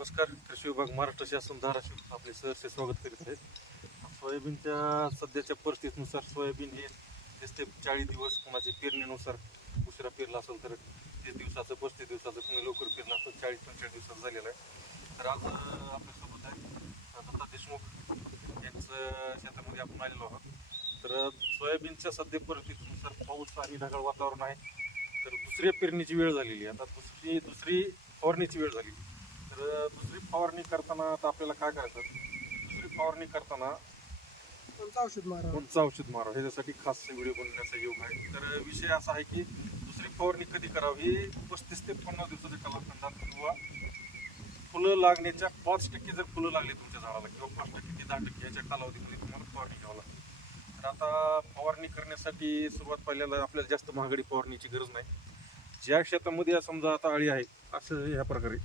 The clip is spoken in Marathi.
नमस्कार. कृषी विभाग महाराष्ट्र शासन धाराशिव आपले सहर्ष स्वागत करीत आहेत. सोयाबीनच्या सध्याच्या परिस्थितीनुसार सोयाबीन हे 30 ते 40 दिवस, कोणाच्या पेरणीनुसार उशिरा पेरला असेल तर 30 दिवसाचं, 35 दिवसाचं, कोणी लवकर पेरला असेल 40-45 दिवसाचं झालेलं आहे. तर आज आपल्यासोबत आहे दत्ता देशमुख यांचं शेतामध्ये आपण आलेलो आहोत. तर सोयाबीनच्या सध्या परिस्थितीनुसार पाऊस आणि ढगाळ वातावरण आहे. तर दुसऱ्या पेरणीची वेळ झालेली आहे. आता दुसरी फवारणीची वेळ झाली. तर दुसरी फवारणी करताना आता आपल्याला काय करायचं, दुसरी फवारणी करताना कोणतं औषध मारा? कोणतं औषध मारावं ह्याच्यासाठी खास व्हिडिओ बनवण्याचा योग आहे. तर विषय असा आहे की दुसरी फवारणी कधी करावी, ही 35 ते 50 दिवसाच्या कालाखंडात किंवा फुलं लागण्याच्या 5% जर फुलं लागली तुमच्या झाडाला किंवा 5% ते 10% याच्या कालावधीमध्ये तुम्हाला फवारणी घ्यावं लागते. तर आता फवारणी करण्यासाठी सुरुवात पहिल्याला आपल्याला जास्त महागडी फवारणीची गरज नाही. ज्या शेतामध्ये समजा आता अळी आहे असं ह्या प्रकारे